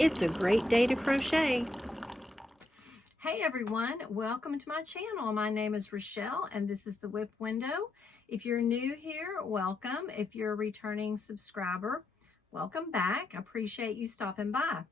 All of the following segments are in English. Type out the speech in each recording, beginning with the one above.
It's a great day to crochet. Hey everyone, welcome to my channel. My name is Rochelle and this is the WIP window. If you're new here, welcome. If you're a returning subscriber, welcome back. I appreciate you stopping by.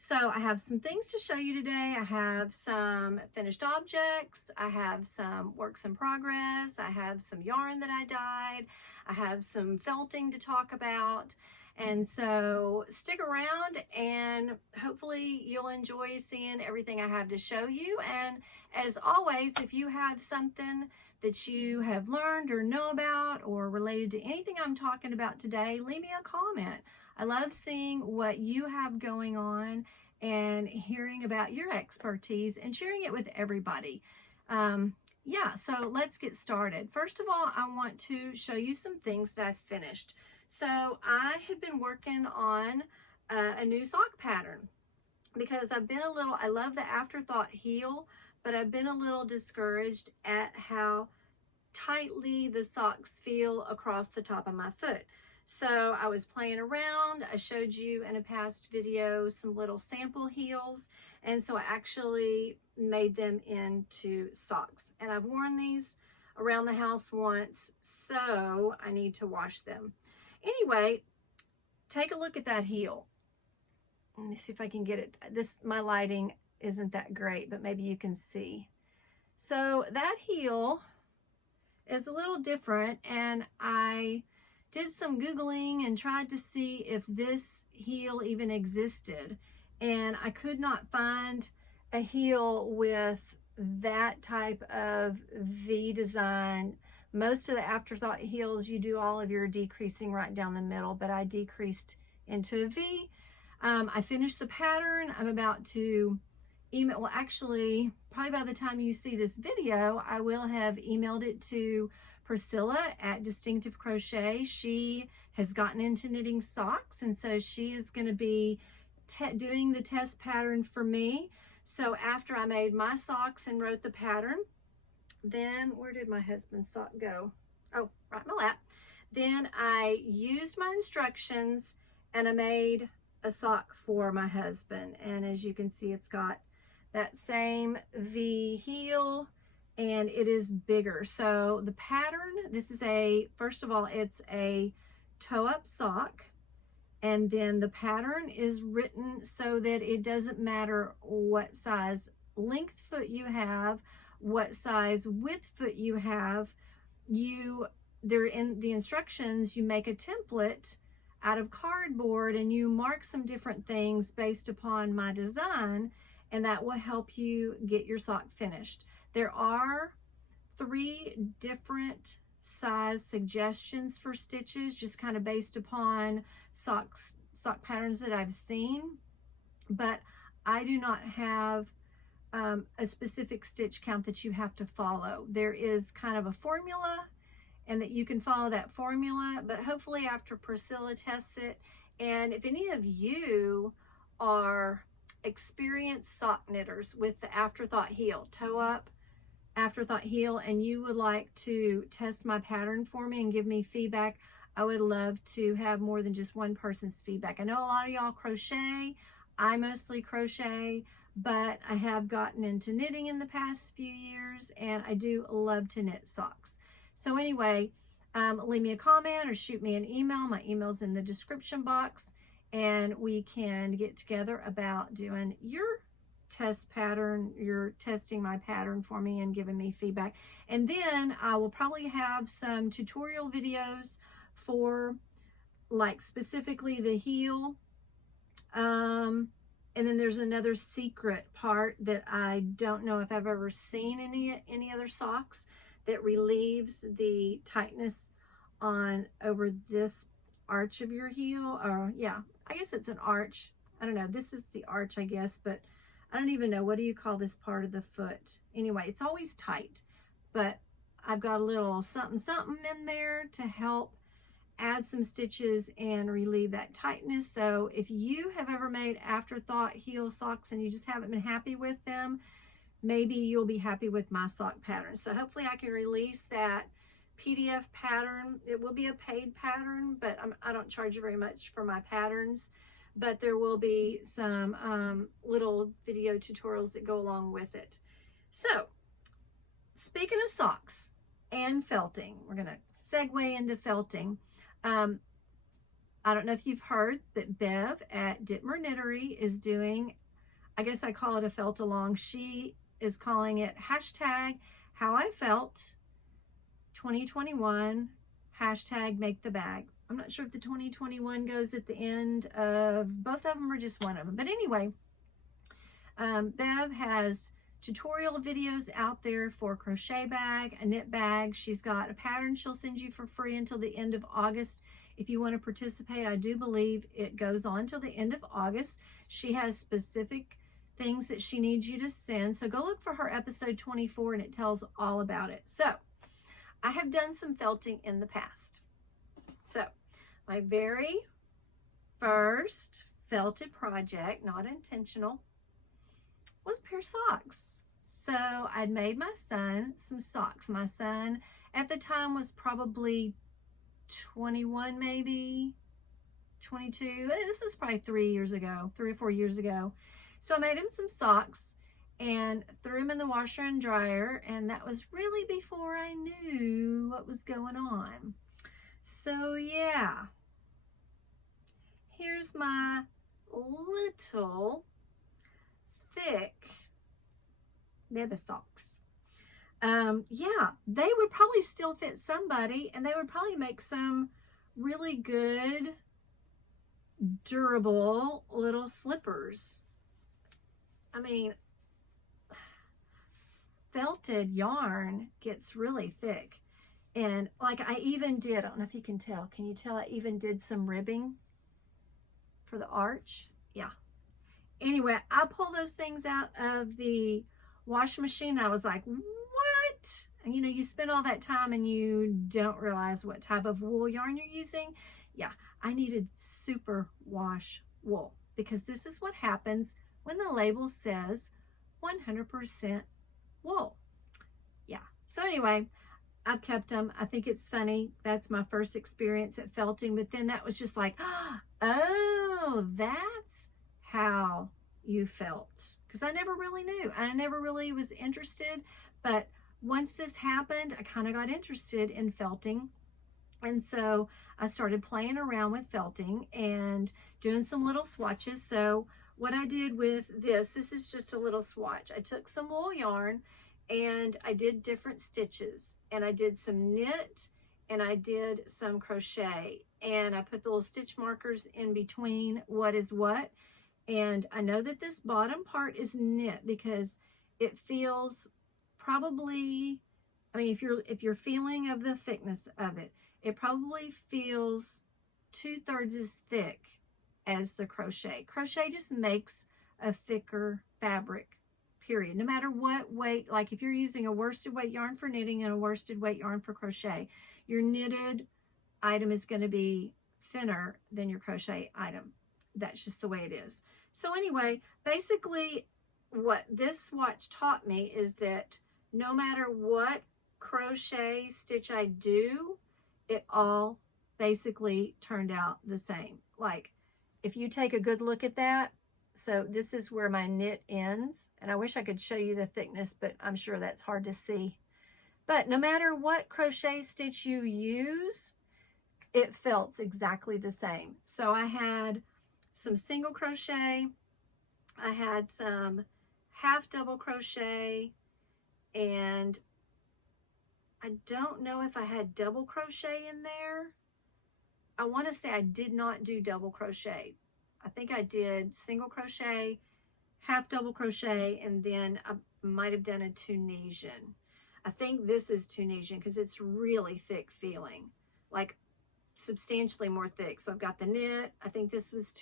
So I have some things to show you today. I have some finished objects. I have some works in progress. I have some yarn that I dyed. I have some felting to talk about. And so stick around and hopefully you'll enjoy seeing everything I have to show you. And as always, if you have something that you have learned or know about or related to anything I'm talking about today, leave me a comment. I love seeing what you have going on and hearing about your expertise and sharing it with everybody. Yeah, so let's get started. First of all, I want to show you some things that I've finished. So I had been working on a new sock pattern because I love the afterthought heel, but I've been a little discouraged at how tightly the socks feel across the top of my foot. So I was playing around. I showed you in a past video some little sample heels, and so I actually made them into socks. And I've worn these around the house once, so I need to wash them. Anyway, take a look at that heel. Let me see if I can get it. My lighting isn't that great, but maybe you can see. So that heel is a little different, and I did some Googling and tried to see if this heel even existed, and I could not find a heel with that type of V design. Most of the afterthought heels, you do all of your decreasing right down the middle, but I decreased into a V. I finished the pattern. I'm about to email, well actually, probably by the time you see this video, I will have emailed it to Priscilla at Distinctive Crochet. She has gotten into knitting socks, and so she is going to be doing the test pattern for me. So after I made my socks and wrote the pattern, then where did my husband's sock go? Oh, right in my lap. Then I used my instructions and I made a sock for my husband. And as you can see, it's got that same V heel and it is bigger. So the pattern, this is first of all, it's a toe-up sock. And then the pattern is written so that it doesn't matter what size length foot you have, what size width foot you have. They're in the instructions. You make a template out of cardboard and you mark some different things based upon my design, and that will help you get your sock finished. There are 3 different size suggestions for stitches, just kind of based upon sock patterns that I've seen, but I do not have a specific stitch count that you have to follow. There is kind of a formula, and that you can follow that formula, but hopefully after Priscilla tests it, and if any of you are experienced sock knitters with the afterthought heel, toe up afterthought heel, and you would like to test my pattern for me and give me feedback, I would love to have more than just one person's feedback. I know a lot of y'all crochet. I mostly crochet, but I have gotten into knitting in the past few years, and I do love to knit socks. So anyway, leave me a comment or shoot me an email. My email's in the description box, and we can get together about doing your test pattern. You're testing my pattern for me and giving me feedback. And then I will probably have some tutorial videos for like specifically the heel. And then there's another secret part that I don't know if I've ever seen any other socks that relieves the tightness on over this arch of your heel. Or yeah, I guess it's an arch. I don't know. This is the arch, I guess, but I don't even know. What do you call this part of the foot? Anyway, it's always tight, but I've got a little something in there to help add some stitches and relieve that tightness. So if you have ever made afterthought heel socks and you just haven't been happy with them, maybe you'll be happy with my sock pattern. So hopefully I can release that PDF pattern. It will be a paid pattern, but I don't charge you very much for my patterns. but there will be some little video tutorials that go along with it. So, speaking of socks and felting, we're going to segue into felting. I don't know if you've heard that Bev at Dittmer Knittery is doing, I guess I call it a felt along. She is calling it hashtag how I felt 2021, hashtag make the bag. I'm not sure if the 2021 goes at the end of both of them or just one of them. But anyway, Bev has tutorial videos out there for a crochet bag, a knit bag. She's got a pattern she'll send you for free until the end of August. If you want to participate, I do believe it goes on till the end of August. She has specific things that she needs you to send. So go look for her episode 24 and it tells all about it. So I have done some felting in the past. So my very first felted project, not intentional, was a pair of socks. So I'd made my son some socks. My son at the time was probably 21, maybe 22. This was probably 3 or 4 years ago. So I made him some socks and threw them in the washer and dryer, and that was really before I knew what was going on. So yeah, here's my little thick baby socks. Yeah, they would probably still fit somebody, and they would probably make some really good, durable little slippers. I mean, felted yarn gets really thick. And like I even did, I don't know if you can tell. Can you tell I even did some ribbing for the arch? Yeah. Anyway, I pulled those things out of the washing machine. I was like, what? And you know, you spend all that time and you don't realize what type of wool yarn you're using. Yeah, I needed super wash wool, because this is what happens when the label says 100% wool. Yeah, so anyway, I've kept them. I think it's funny. That's my first experience at felting, but then that was just like, oh, that's how you felt. Because I never really knew. I never really was interested, but once this happened, I kind of got interested in felting. And so I started playing around with felting and doing some little swatches. So what I did with this is just a little swatch. I took some wool yarn and I did different stitches, and I did some knit and I did some crochet, and I put the little stitch markers in between what is what. And I know that this bottom part is knit because it feels probably, I mean, if you're feeling of the thickness of it, it probably feels 2/3 as thick as the crochet. Crochet just makes a thicker fabric, period. No matter what weight, like if you're using a worsted weight yarn for knitting and a worsted weight yarn for crochet, your knitted item is going to be thinner than your crochet item. That's just the way it is. So anyway, basically what this swatch taught me is that no matter what crochet stitch I do, it all basically turned out the same. Like if you take a good look at that, so this is where my knit ends, and I wish I could show you the thickness, but I'm sure that's hard to see. But no matter what crochet stitch you use, it felt exactly the same. So I had some single crochet, I had some half double crochet, and I don't know if I had double crochet in there. I want to say I did not do double crochet. I think I did single crochet, half double crochet, and then I might have done a Tunisian. I think this is Tunisian because it's really thick feeling, like substantially more thick. So I've got the knit. I think this was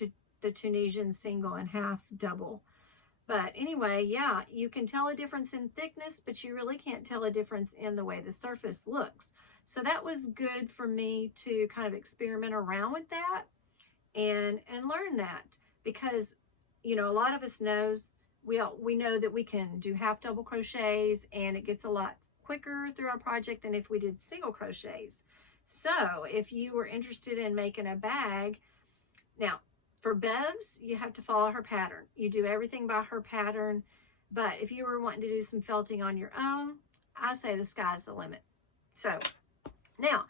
the Tunisian single and half double. But anyway, yeah, you can tell a difference in thickness, but you really can't tell a difference in the way the surface looks. So that was good for me to kind of experiment around with that and learn that, because, you know, a lot of us knows, we know that we can do half double crochets and it gets a lot quicker through our project than if we did single crochets. So if you were interested in making a bag, now For Bev's, you have to follow her pattern. You do everything by her pattern. But if you were wanting to do some felting on your own, I say the sky's the limit. So now,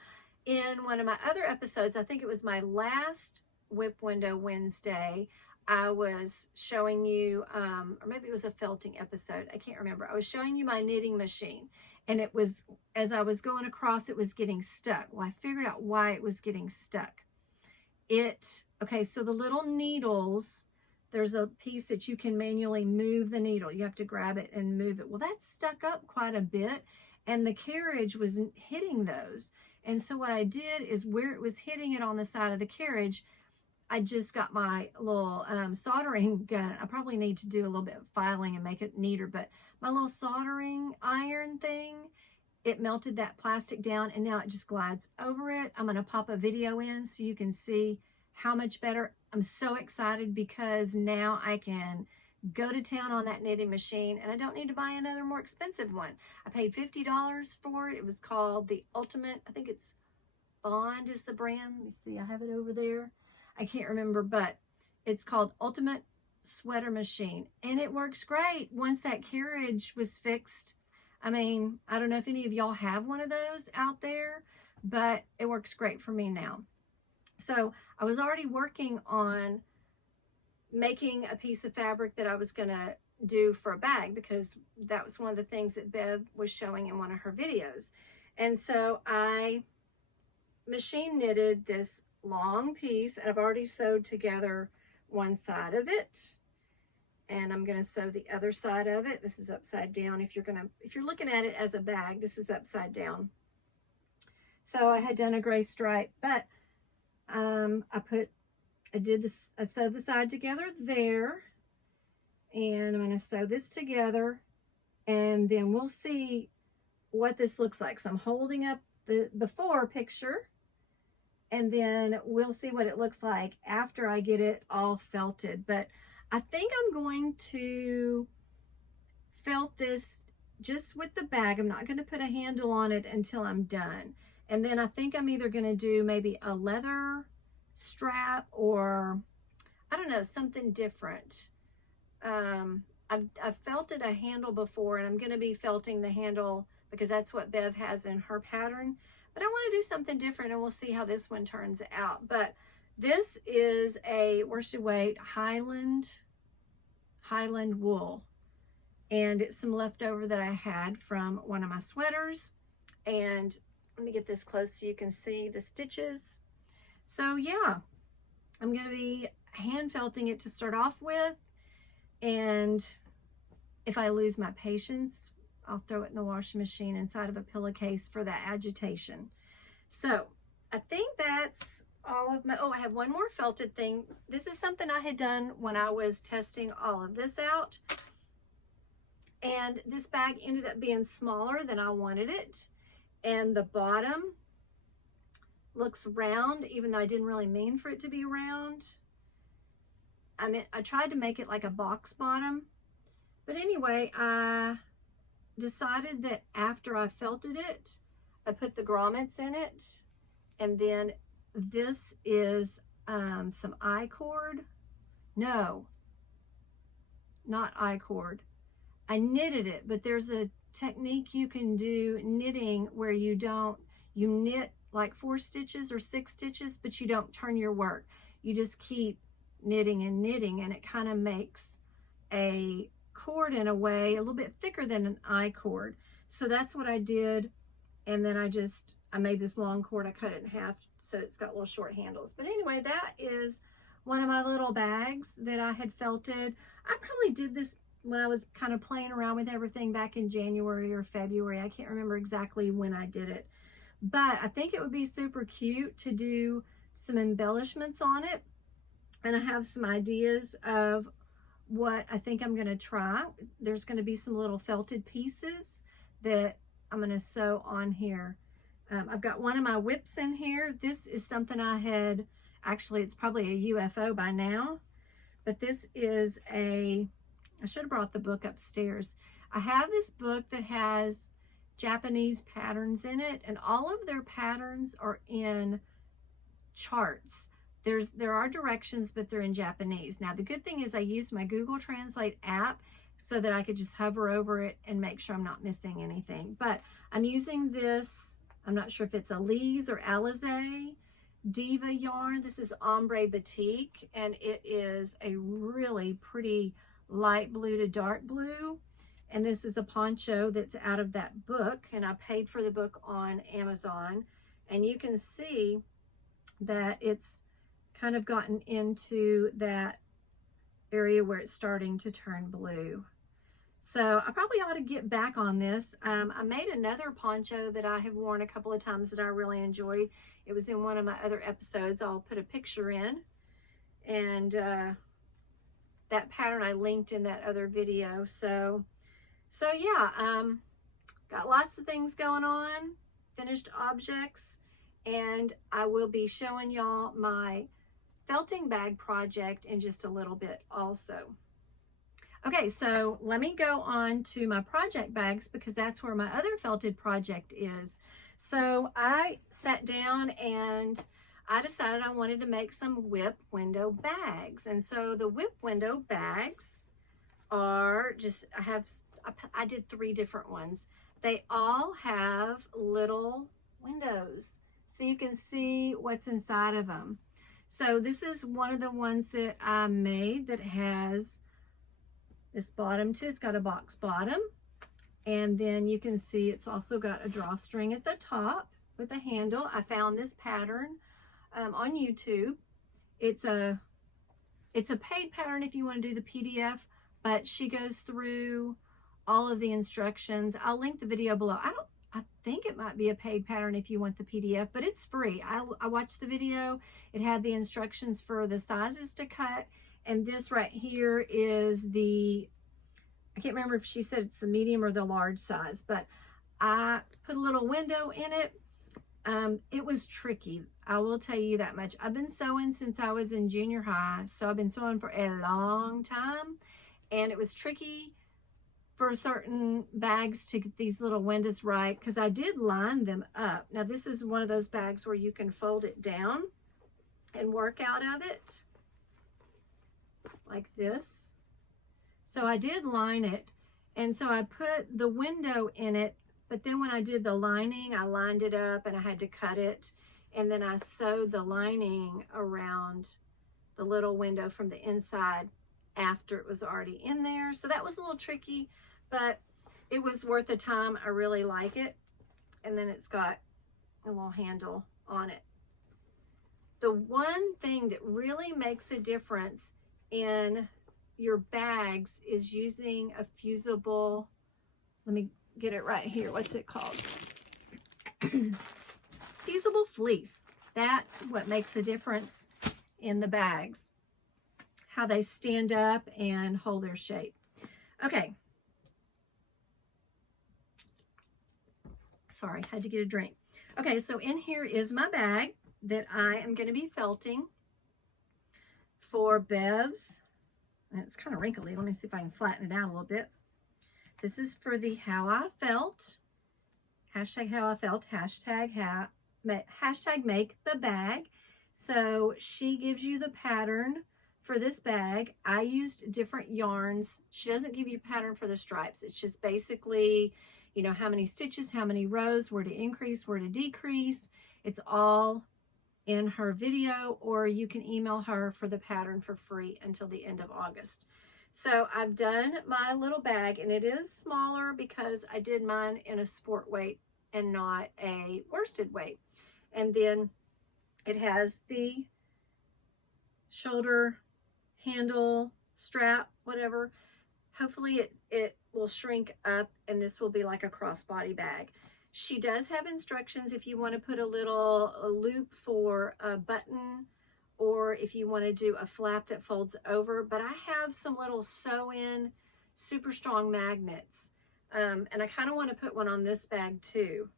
in one of my other episodes, I think it was my last WIP Window Wednesday, I was showing you, or maybe it was a felting episode, I can't remember. I was showing you my knitting machine, and it was, as I was going across, it was getting stuck. Well, I figured out why it was getting stuck. Okay, so the little needles, there's a piece that you can manually move the needle. You have to grab it and move it. Well, that stuck up quite a bit, and the carriage was hitting those. And so what I did is, where it was hitting it on the side of the carriage, I just got my little soldering gun. I probably need to do a little bit of filing and make it neater, but my little soldering iron thing, it melted that plastic down, and now it just glides over it. I'm going to pop a video in so you can see how much better. I'm so excited because now I can go to town on that knitting machine, and I don't need to buy another more expensive one. I paid $50 for it. It was called the Ultimate, I think it's Bond is the brand. Let me see, I have it over there. I can't remember, but it's called Ultimate Sweater Machine, and it works great once that carriage was fixed. I mean, I don't know if any of y'all have one of those out there, but it works great for me now. So I was already working on making a piece of fabric that I was going to do for a bag, because that was one of the things that Bev was showing in one of her videos. And so I machine knitted this long piece, and I've already sewed together one side of it, and I'm going to sew the other side of it. This is upside down. If you're looking at it as a bag, this is upside down. So I had done a gray stripe, but I sewed the side together there, and I'm going to sew this together, and then we'll see what this looks like. So I'm holding up the before picture, and then we'll see what it looks like after I get it all felted. But I think I'm going to felt this just with the bag. I'm not going to put a handle on it until I'm done. And then I think I'm either going to do maybe a leather strap, or I don't know, something different. I've felted a handle before, and I'm going to be felting the handle because that's what Bev has in her pattern. But I want to do something different, and we'll see how this one turns out. But this is a worsted weight Highland wool, and it's some leftover that I had from one of my sweaters. And let me get this close so you can see the stitches. So yeah, I'm going to be hand felting it to start off with, and if I lose my patience, I'll throw it in the washing machine inside of a pillowcase for that agitation. So I think that's all of my, oh, I have one more felted thing. This is something I had done when I was testing all of this out, and this bag ended up being smaller than I wanted it, and the bottom looks round, even though I didn't really mean for it to be round. I mean, I tried to make it like a box bottom, but anyway, I decided that after I felted it, I put the grommets in it, and then this is some I-cord. No, not I-cord. I knitted it, but there's a technique you can do knitting where you knit like 4 stitches or 6 stitches, but you don't turn your work. You just keep knitting and knitting, and it kind of makes a cord in a way a little bit thicker than an I-cord. So that's what I did, and then I made this long cord. I cut it in half so it's got little short handles. But anyway, that is one of my little bags that I had felted. I probably did this when I was kind of playing around with everything back in January or February. I can't remember exactly when I did it, but I think it would be super cute to do some embellishments on it. And I have some ideas of what I think I'm going to try. There's going to be some little felted pieces that I'm going to sew on here. I've got one of my WIPs in here. This is something I had, actually it's probably a UFO by now, but this is I should have brought the book upstairs. I have this book that has Japanese patterns in it, and all of their patterns are in charts. there are directions, but they're in Japanese. Now, the good thing is I used my Google Translate app so that I could just hover over it and make sure I'm not missing anything. But I'm using this, I'm not sure if it's Alize or Alize Diva yarn. This is Ombre Batik, and it is a really pretty light blue to dark blue. And this is a poncho that's out of that book, and I paid for the book on Amazon. And you can see that it's kind of gotten into that area where it's starting to turn blue. So I probably ought to get back on this. I made another poncho that I have worn a couple of times that I really enjoyed. It was in one of my other episodes. I'll put a picture in. And that pattern I linked in that other video. So yeah, got lots of things going on, finished objects, and I will be showing y'all my felting bag project in just a little bit also. Okay, so let me go on to my project bags because that's where my other felted project is. So I sat down and I decided I wanted to make some WIP window bags. And so the WIP window bags are just, I did 3 different ones. They all have little windows so you can see what's inside of them. So this is one of the ones that I made that has this bottom too. It's got a box bottom, and then you can see it's also got a drawstring at the top with a handle. I found this pattern on YouTube. It's a paid pattern if you want to do the PDF, but she goes through all of the instructions. I'll link the video below. I think it might be a paid pattern if you want the PDF, but it's free. I watched the video. It had the instructions for the sizes to cut, and this right here is the, I can't remember if she said it's the medium or the large size, but I put a little window in it. It was tricky, I will tell you that much. I've been sewing since I was in junior high, so I've been sewing for a long time, and it was tricky for certain bags to get these little windows right, because I did line them up. Now this is one of those bags where you can fold it down and work out of it like this. So I did line it, and so I put the window in it, but then when I did the lining, I lined it up and I had to cut it, and then I sewed the lining around the little window from the inside after it was already in there. So that was a little tricky, but it was worth the time. I really like it. And then it's got a little handle on it. The one thing that really makes a difference in your bags is using a fusible, let me get it right here. What's it called? Fusible fleece. That's what makes a difference in the bags, how they stand up and hold their shape. Okay. Sorry, had to get a drink. Okay, so in here is my bag that I am going to be felting for Bev's. And it's kind of wrinkly. Let me see if I can flatten it out a little bit. This is for the How I Felt. Hashtag How I Felt. Hashtag make the bag. So she gives you the pattern for this bag. I used different yarns. She doesn't give you a pattern for the stripes. It's just basically, you know, how many stitches, how many rows, where to increase, where to decrease. It's all in her video, or you can email her for the pattern for free until the end of August. So I've done my little bag, and it is smaller because I did mine in a sport weight and not a worsted weight. And then it has the shoulder handle, strap, whatever. Hopefully it will shrink up, and this will be like a crossbody bag. She does have instructions if you want to put a loop for a button, or if you want to do a flap that folds over. But I have some little sew-in super strong magnets, and I kind of want to put one on this bag too,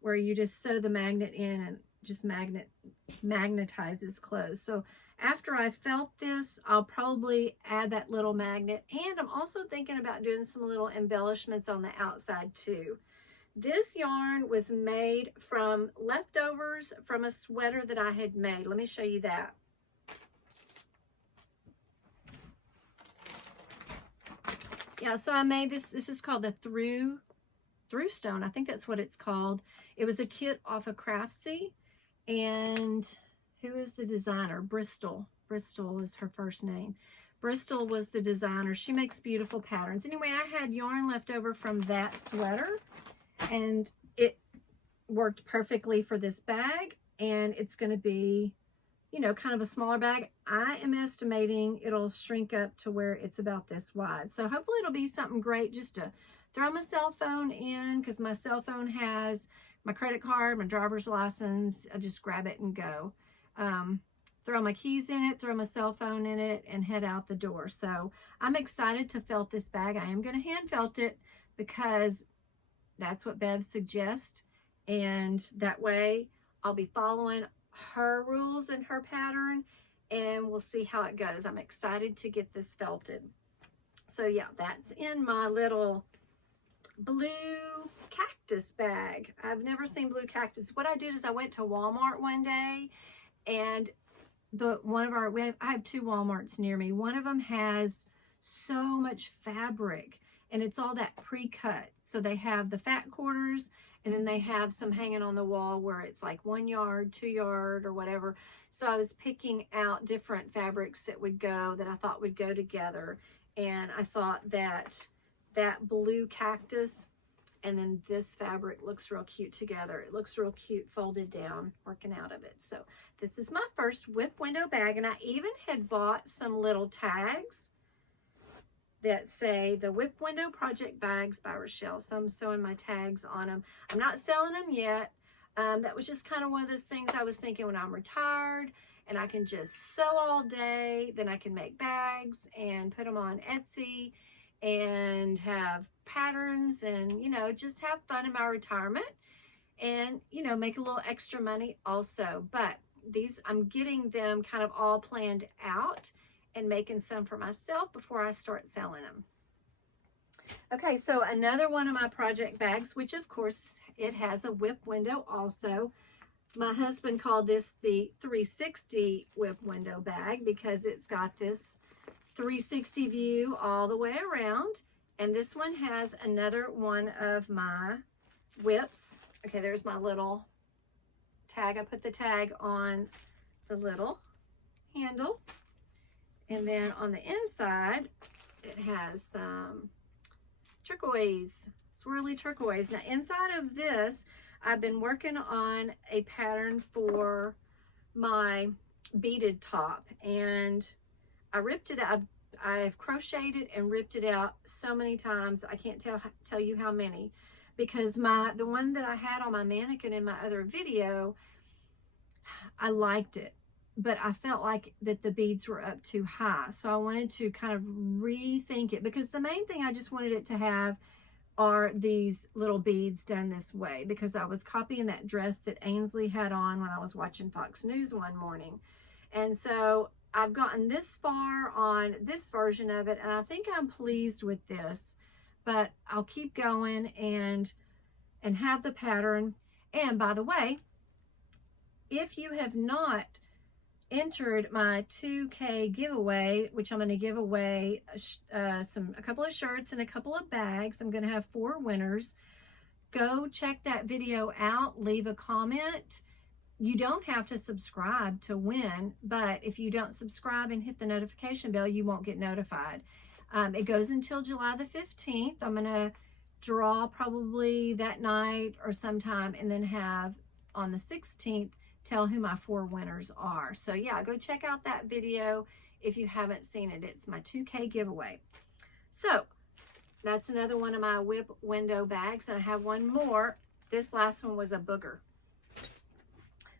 where you just sew the magnet in and just magnetizes closed. So after I felt this, I'll probably add that little magnet, and I'm also thinking about doing some little embellishments on the outside too. This yarn was made from leftovers from a sweater that I had made. Let me show you that. Yeah, so I made this. This is called the Through Stone. I think that's what it's called. It was a kit off of Craftsy. And who is the designer? Bristol. Bristol is her first name. Bristol was the designer. She makes beautiful patterns. Anyway, I had yarn left over from that sweater, and it worked perfectly for this bag. And it's going to be, you know, kind of a smaller bag. I am estimating it'll shrink up to where it's about this wide. So hopefully it'll be something great just to throw my cell phone in, because my cell phone has my credit card, my driver's license. I just grab it and go. Throw my keys in it, throw my cell phone in it, and head out the door. So I'm excited to felt this bag. I am going to hand felt it because that's what Bev suggests. And that way I'll be following her rules and her pattern, and we'll see how it goes. I'm excited to get this felted. So yeah, that's in my little blue cactus bag. I've never seen blue cactus. What I did is I went to Walmart one day, and I have two Walmarts near me. One of them has so much fabric, and it's all that pre-cut. So they have the fat quarters, and then they have some hanging on the wall where it's like 1 yard, 2 yard, or whatever. So I was picking out different fabrics that I thought would go together. And I thought that blue cactus and then this fabric looks real cute together. It looks real cute folded down, working out of it. So this is my first WIP window bag, and I even had bought some little tags that say the WIP window project bags by Rochelle. So I'm sewing my tags on them. I'm not selling them yet. That was just kind of one of those things I was thinking when I'm retired and I can just sew all day, then I can make bags and put them on Etsy and have patterns and, you know, just have fun in my retirement and, you know, make a little extra money also. But these, I'm getting them kind of all planned out and making some for myself before I start selling them. Okay, so another one of my project bags, which of course it has a WIP window also. My husband called this the 360 WIP window bag because it's got this 360 view all the way around. And this one has another one of my WIPs. Okay, there's my little tag. I put the tag on the little handle. And then on the inside, it has some turquoise, swirly turquoise. Now inside of this, I've been working on a pattern for my beaded top, and I ripped it out. I've crocheted it and ripped it out so many times. I can't tell you how many, because the one that I had on my mannequin in my other video, I liked it, but I felt like that the beads were up too high. So I wanted to kind of rethink it, because the main thing I just wanted it to have are these little beads done this way, because I was copying that dress that Ainsley had on when I was watching Fox News one morning. And so I've gotten this far on this version of it, and I think I'm pleased with this, but I'll keep going and have the pattern. And by the way, if you have not entered my 2K giveaway, which I'm going to give away a couple of shirts and a couple of bags. I'm going to have 4 winners. Go check that video out. Leave a comment. You don't have to subscribe to win, but if you don't subscribe and hit the notification bell, you won't get notified. It goes until July the 15th. I'm going to draw probably that night or sometime, and then have on the 16th tell who my 4 winners are. So yeah, go check out that video if you haven't seen it. It's my 2K giveaway. So that's another one of my WIP window bags, and I have one more. This last one was a booger.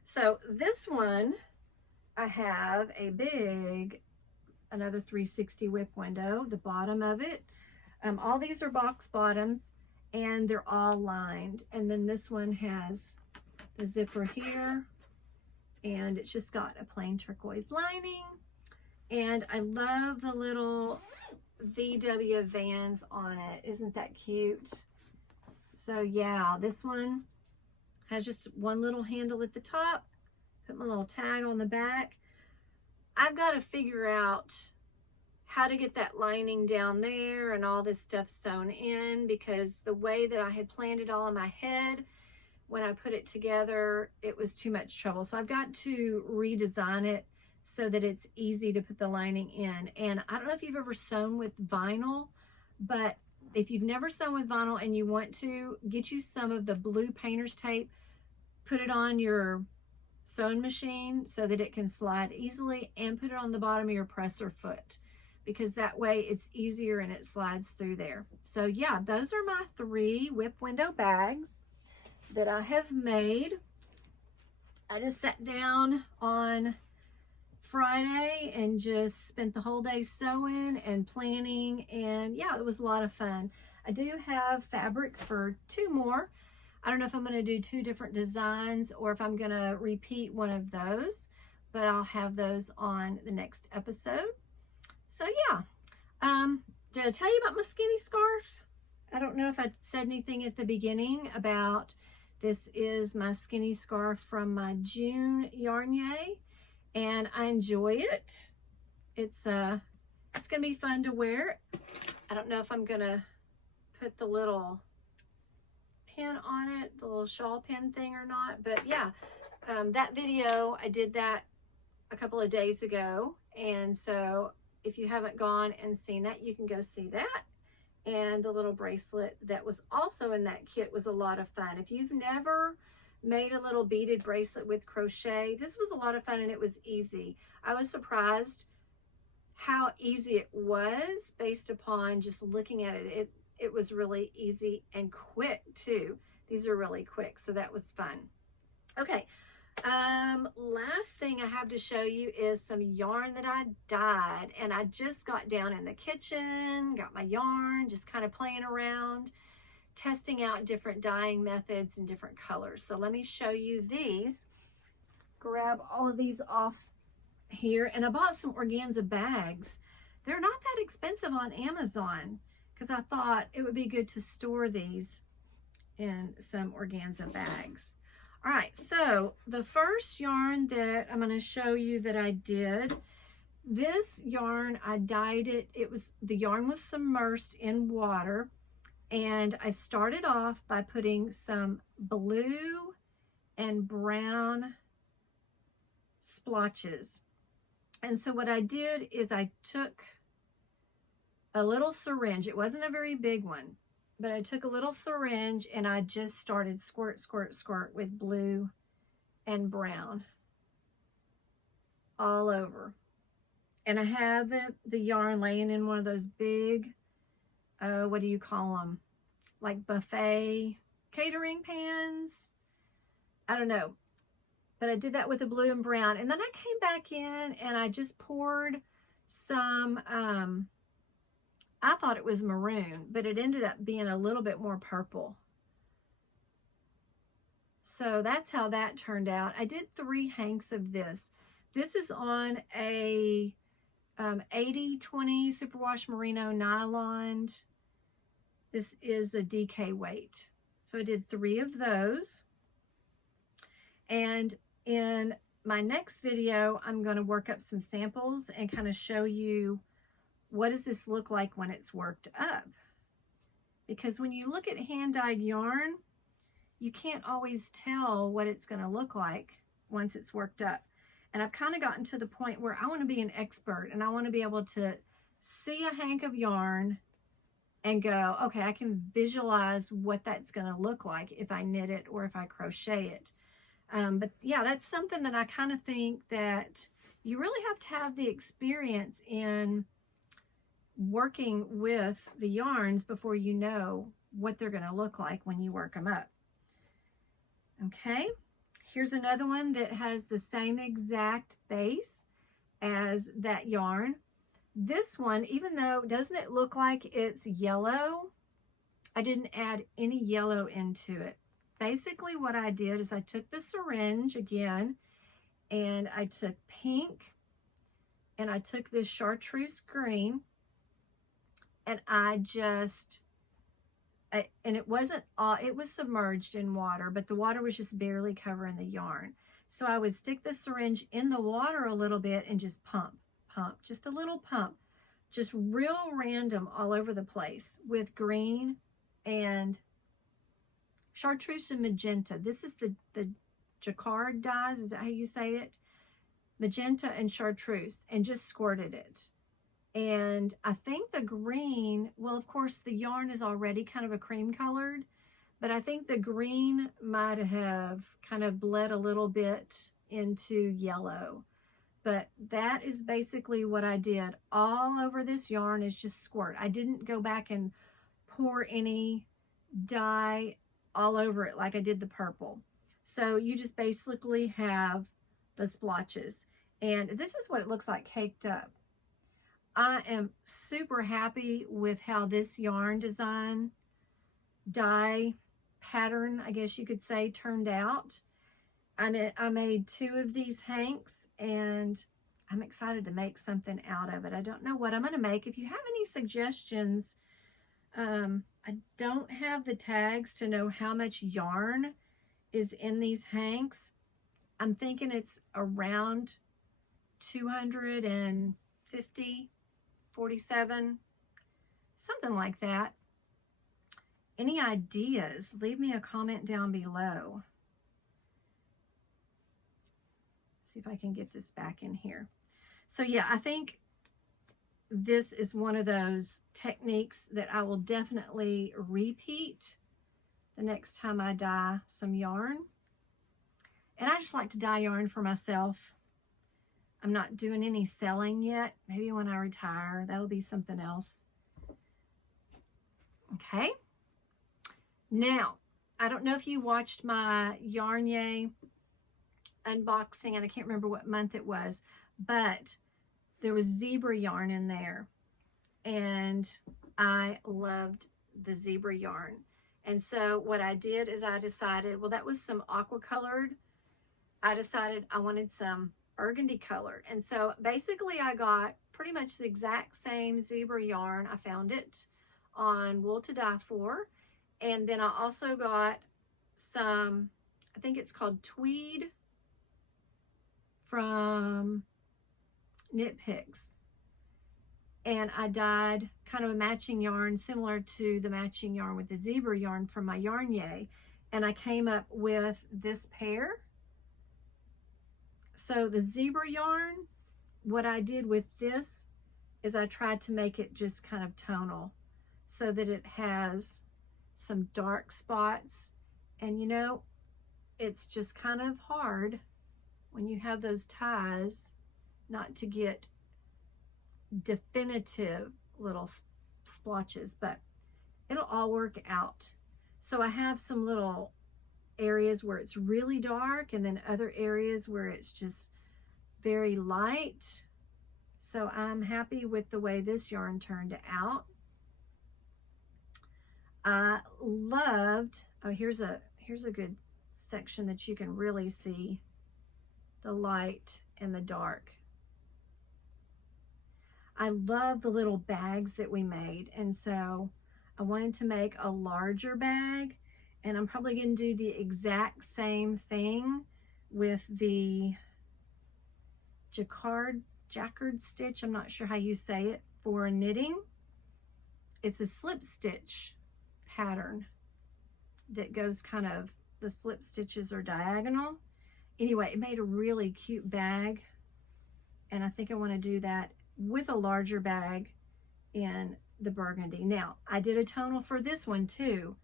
So this one, I have a big, another 360 WIP window, the bottom of it. All these are box bottoms, and they're all lined. And then this one has the zipper here, and it's just got a plain turquoise lining. And I love the little VW Vans on it. Isn't that cute? So yeah, this one has just one little handle at the top. Put my little tag on the back. I've got to figure out how to get that lining down there and all this stuff sewn in, because the way that I had planned it all in my head, when I put it together, it was too much trouble. So I've got to redesign it so that it's easy to put the lining in. And I don't know if you've ever sewn with vinyl, but if you've never sewn with vinyl and you want to, get you some of the blue painter's tape, put it on your sewing machine so that it can slide easily, and put it on the bottom of your presser foot, because that way it's easier and it slides through there. So yeah, those are my 3 WIP window bags that I have made. I just sat down on Friday and just spent the whole day sewing and planning, and yeah, it was a lot of fun. I do have fabric for 2 more. I don't know if I'm going to do 2 different designs or if I'm going to repeat one of those, but I'll have those on the next episode. So yeah, did I tell you about my skinny scarf? I don't know if I said anything at the beginning about this. Is my skinny scarf from my June Yarnier, and I enjoy it. It's gonna be fun to wear. I don't know if I'm gonna put the little pin on it, the little shawl pin thing, or not, but yeah, that video, I did that a couple of days ago, and so if you haven't gone and seen that, you can go see that. And the little bracelet that was also in that kit was a lot of fun. If you've never made a little beaded bracelet with crochet, this was a lot of fun, and it was easy. I was surprised how easy it was based upon just looking at it. It was really easy and quick too. These are really quick, so that was fun. Okay, last thing I have to show you is some yarn that I dyed, and I just got down in the kitchen, got my yarn, just kind of playing around, testing out different dyeing methods and different colors. So let me show you these. Grab all of these off here, and I bought some organza bags. They're not that expensive on Amazon, because I thought it would be good to store these in some organza bags. All right, so the first yarn that I'm going to show you that I did, this yarn, I dyed it. The yarn was submerged in water, and I started off by putting some blue and brown splotches. And so what I did is I took a little syringe. It wasn't a very big one, but I took a little syringe and I just started squirt, squirt, squirt with blue and brown all over. And I had the yarn laying in one of those big, what do you call them? Like buffet catering pans? I don't know. But I did that with the blue and brown. And then I came back in and I just poured some, I thought it was maroon, but it ended up being a little bit more purple. So that's how that turned out. I did 3 hanks of this. This is on a 80-20 superwash merino nylon. This is the DK weight. So I did 3 of those. And in my next video, I'm going to work up some samples and kind of show you what does this look like when it's worked up. Because when you look at hand-dyed yarn, you can't always tell what it's going to look like once it's worked up. And I've kind of gotten to the point where I want to be an expert, and I want to be able to see a hank of yarn and go, okay, I can visualize what that's going to look like if I knit it or if I crochet it. But yeah, that's something that I kind of think that you really have to have the experience in working with the yarns before you know what they're going to look like when you work them up. Okay, here's another one that has the same exact base as that yarn. This one, even though, doesn't it look like it's yellow? I didn't add any yellow into it. Basically what I did is I took the syringe again, and I took pink, and I took this chartreuse green, and I just, and it wasn't all, it was submerged in water, but the water was just barely covering the yarn. So I would stick the syringe in the water a little bit and just pump, just a little pump. just real random all over the place with green and chartreuse and magenta. This is the jacquard dyes, is that how you say it? Magenta and chartreuse, and just squirted it. And I think the green, well, of course, the yarn is already kind of a cream colored, but I think the green might have kind of bled a little bit into yellow. But that is basically what I did. All over this yarn is just squirt. I didn't go back and pour any dye all over it like I did the purple. So you just basically have the splotches. And this is what it looks like caked up. I am super happy with how this yarn design, dye pattern, I guess you could say, turned out. I made 2 of these hanks, and I'm excited to make something out of it. I don't know what I'm going to make. If you have any suggestions, I don't have the tags to know how much yarn is in these hanks. I'm thinking it's around 250, 47, something like that. Any ideas? Leave me a comment down below. See if I can get this back in here. So yeah, I think this is one of those techniques that I will definitely repeat the next time I dye some yarn. And I just like to dye yarn for myself. I'm not doing any selling yet. Maybe when I retire, that'll be something else. Okay. Now, I don't know if you watched my Yarn-Yay unboxing, and I can't remember what month it was, but there was zebra yarn in there, and I loved the zebra yarn. And so what I did is I decided, well, that was some aqua colored. I decided I wanted some burgundy color. And so basically I got pretty much the exact same zebra yarn. I found it on Wool to Dye For. And then I also got some, I think it's called tweed from Knit Picks. And I dyed kind of a matching yarn similar to the matching yarn with the zebra yarn from my Yarn-Yay. And I came up with this pair. So the zebra yarn, what I did with this is I tried to make it just kind of tonal so that it has some dark spots. And you know, it's just kind of hard when you have those ties not to get definitive little splotches, but it'll all work out. So I have some little areas where it's really dark, and then other areas where it's just very light. So I'm happy with the way this yarn turned out. I loved, oh, here's a good section that you can really see the light and the dark. I love the little bags that we made, and so I wanted to make a larger bag, and I'm probably going to do the exact same thing with the jacquard stitch. I'm not sure how you say it for knitting. It's a slip stitch pattern that goes kind of, the slip stitches are diagonal. Anyway, it made a really cute bag, and I think I want to do that with a larger bag in the burgundy. Now, I did a tonal for this one too.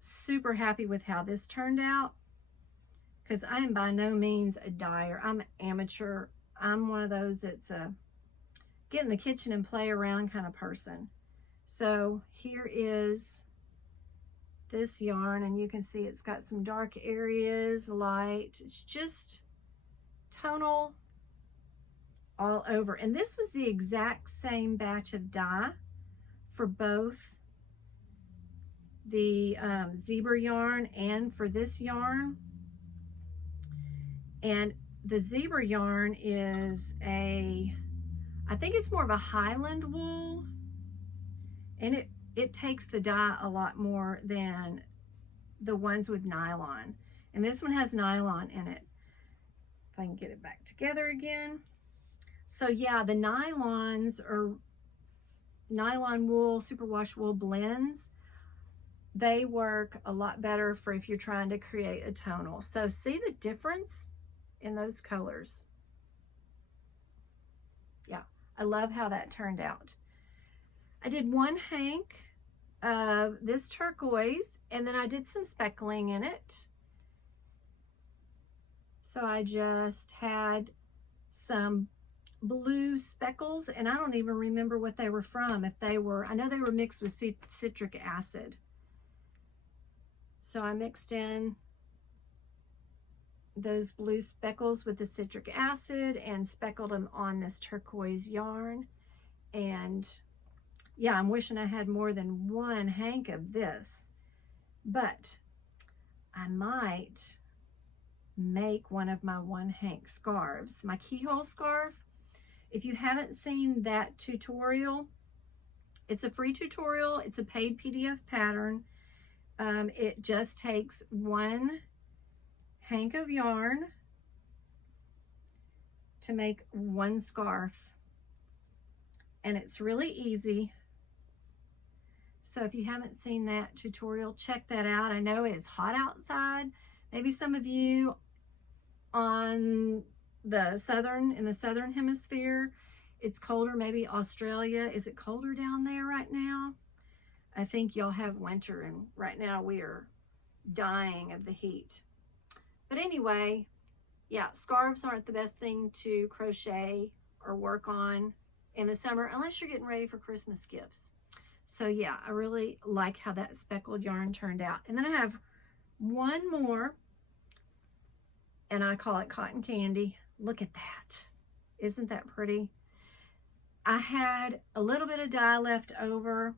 Super happy with how this turned out, because I am by no means a dyer. I'm an amateur. I'm one of those that's a get in the kitchen and play around kind of person. So here is this yarn, and you can see it's got some dark areas, light. It's just tonal all over. And this was the exact same batch of dye for both the zebra yarn and for this yarn. And the zebra yarn is I think it's more of a Highland wool, and it takes the dye a lot more than the ones with nylon. And this one has nylon in it. If I can get it back together again. So yeah, the nylons are nylon wool, superwash wool blends, they work a lot better for if you're trying to create a tonal. So see the difference in those colors? Yeah, I love how that turned out. I did one hank of this turquoise, and then I did some speckling in it. So I just had some blue speckles, and I don't even remember what they were from. If they were, I know they were mixed with citric acid. So I mixed in those blue speckles with the citric acid and speckled them on this turquoise yarn. And yeah, I'm wishing I had more than one hank of this, but I might make one of my one hank scarves, my keyhole scarf. If you haven't seen that tutorial, it's a free tutorial. It's a paid PDF pattern. It just takes one hank of yarn to make one scarf, and it's really easy. So if you haven't seen that tutorial, check that out. I know it's hot outside. Maybe some of you on the in the southern hemisphere, it's colder. Maybe Australia, is it colder down there right now? I think y'all have winter, and right now we are dying of the heat. But anyway, yeah, scarves aren't the best thing to crochet or work on in the summer unless you're getting ready for Christmas gifts. So yeah, I really like how that speckled yarn turned out. And then I have one more, and I call it cotton candy. Look at that. Isn't that pretty? I had a little bit of dye left over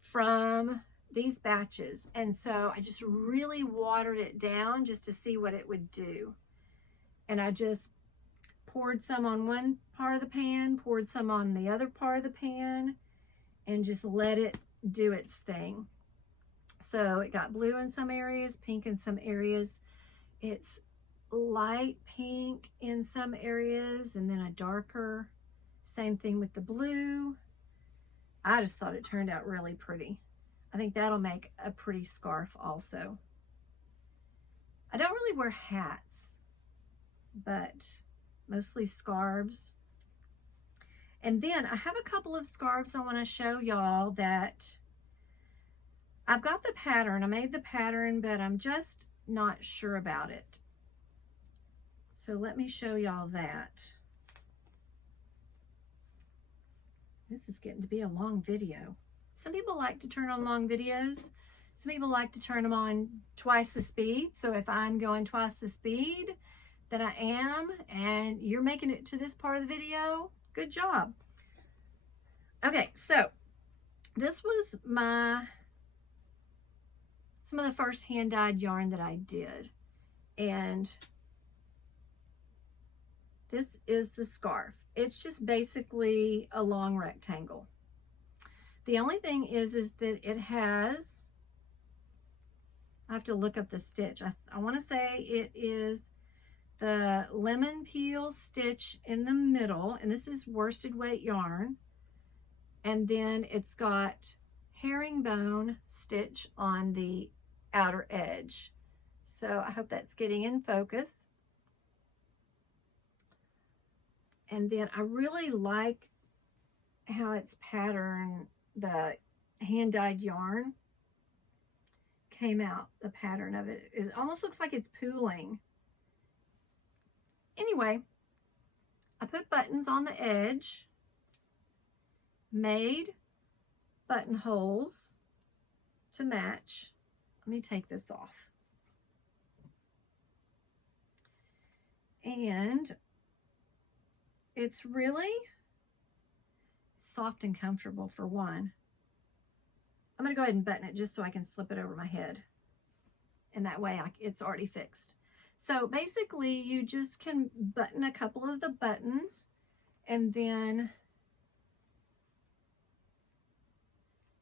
from these batches, and so I just really watered it down just to see what it would do. And I just poured some on one part of the pan, poured some on the other part of the pan, and just let it do its thing. So it got blue in some areas, pink in some areas. It's light pink in some areas, and then a darker. Same thing with the blue. I just thought it turned out really pretty. I think that'll make a pretty scarf also. I don't really wear hats, but mostly scarves. And then I have a couple of scarves I want to show y'all that I've got the pattern. I made the pattern, but I'm just not sure about it. So let me show y'all that. This is getting to be a long video. Some people like to turn on long videos. Some people like to turn them on twice the speed. So if I'm going twice the speed that I am, and you're making it to this part of the video, good job. Okay, so this was some of the first hand-dyed yarn that I did. And this is the scarf. It's just basically a long rectangle. The only thing is that it has, I have to look up the stitch. I want to say it is the lemon peel stitch in the middle, and this is worsted weight yarn. And then it's got herringbone stitch on the outer edge. So I hope that's getting in focus. And then I really like how it's patterned. The hand-dyed yarn came out, the pattern of it. It almost looks like it's pooling. Anyway, I put buttons on the edge, made buttonholes to match. Let me take this off. And it's really soft and comfortable for one. I'm going to go ahead and button it just so I can slip it over my head. And that way it's already fixed. So basically you just can button a couple of the buttons and then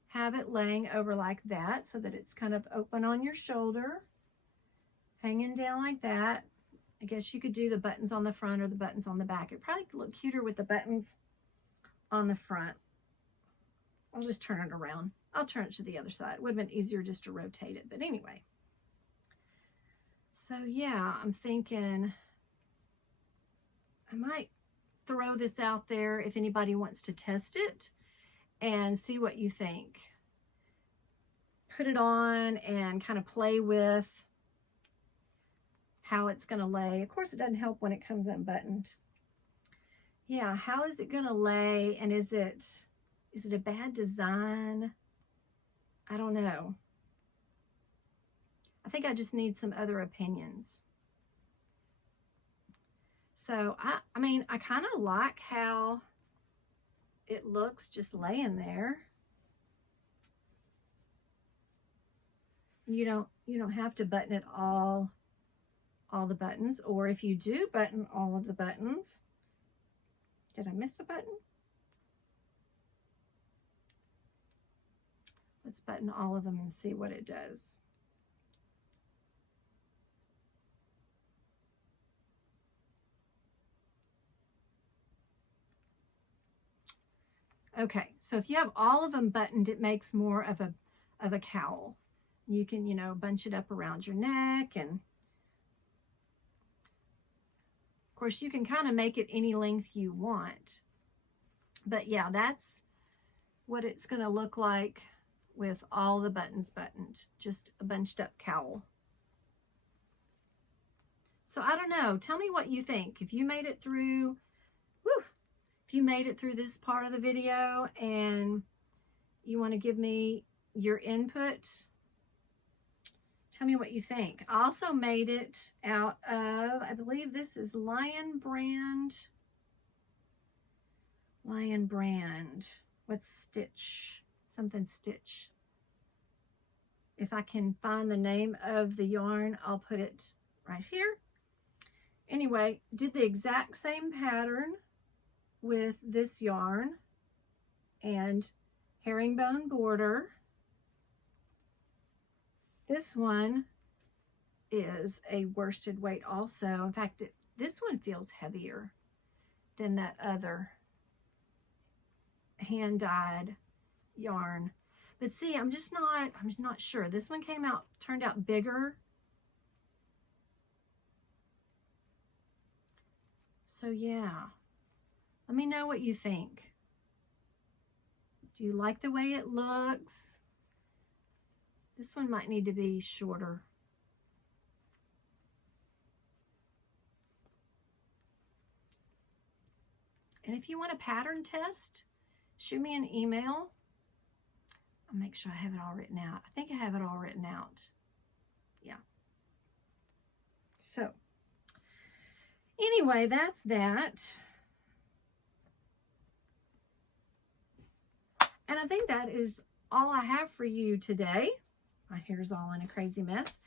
have it laying over like that so that it's kind of open on your shoulder, hanging down like that. I guess you could do the buttons on the front or the buttons on the back. It probably could look cuter with the buttons on the front. I'll just turn it around. I'll turn it to the other side. It would have been easier just to rotate it, but anyway. So yeah, I'm thinking I might throw this out there if anybody wants to test it and see what you think. Put it on and kind of play with how it's going to lay. Of course, it doesn't help when it comes unbuttoned. Yeah, how is it going to lay, and is it a bad design? I don't know. I think I just need some other opinions. So, I mean, I kind of like how it looks just laying there. You don't have to button it all the buttons, or if you do button all of the buttons, did I miss a button? Let's button all of them and see what it does. Okay, so if you have all of them buttoned, it makes more of a cowl. You can, bunch it up around your neck, and of course you can kind of make it any length you want. But yeah, that's what it's going to look like with all the buttons buttoned, just a bunched up cowl. So I don't know, tell me what you think. If you made it through, if you made it through this part of the video and you want to give me your input, tell me what you think. I also made it out of, I believe this is Lion Brand. What's Stitch? Something Stitch. If I can find the name of the yarn, I'll put it right here. Anyway, did the exact same pattern with this yarn and herringbone border. This one is a worsted weight also. In fact, this one feels heavier than that other hand-dyed yarn. But see, I'm not sure. This one turned out bigger. So yeah, let me know what you think. Do you like the way it looks? This one might need to be shorter. And if you want a pattern test, shoot me an email. I'll make sure I have it all written out. I think I have it all written out. Yeah. So, anyway, that's that. And I think that is all I have for you today. My hair's all in a crazy mess.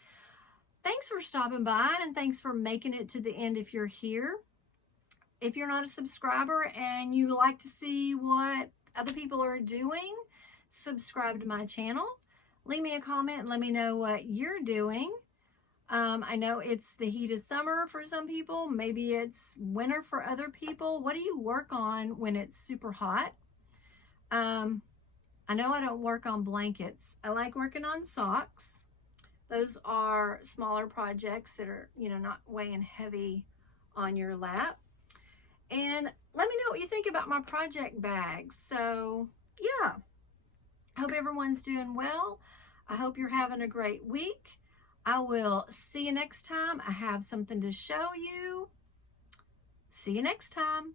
Thanks for stopping by, and thanks for making it to the end if you're here. If you're not a subscriber and you like to see what other people are doing, subscribe to my channel. Leave me a comment and let me know what you're doing. I know it's the heat of summer for some people. Maybe it's winter for other people. What do you work on when it's super hot? I know I don't work on blankets. I like working on socks. Those are smaller projects that are, not weighing heavy on your lap. And let me know what you think about my project bags. So yeah, I hope everyone's doing well. I hope you're having a great week. I will see you next time. I have something to show you. See you next time.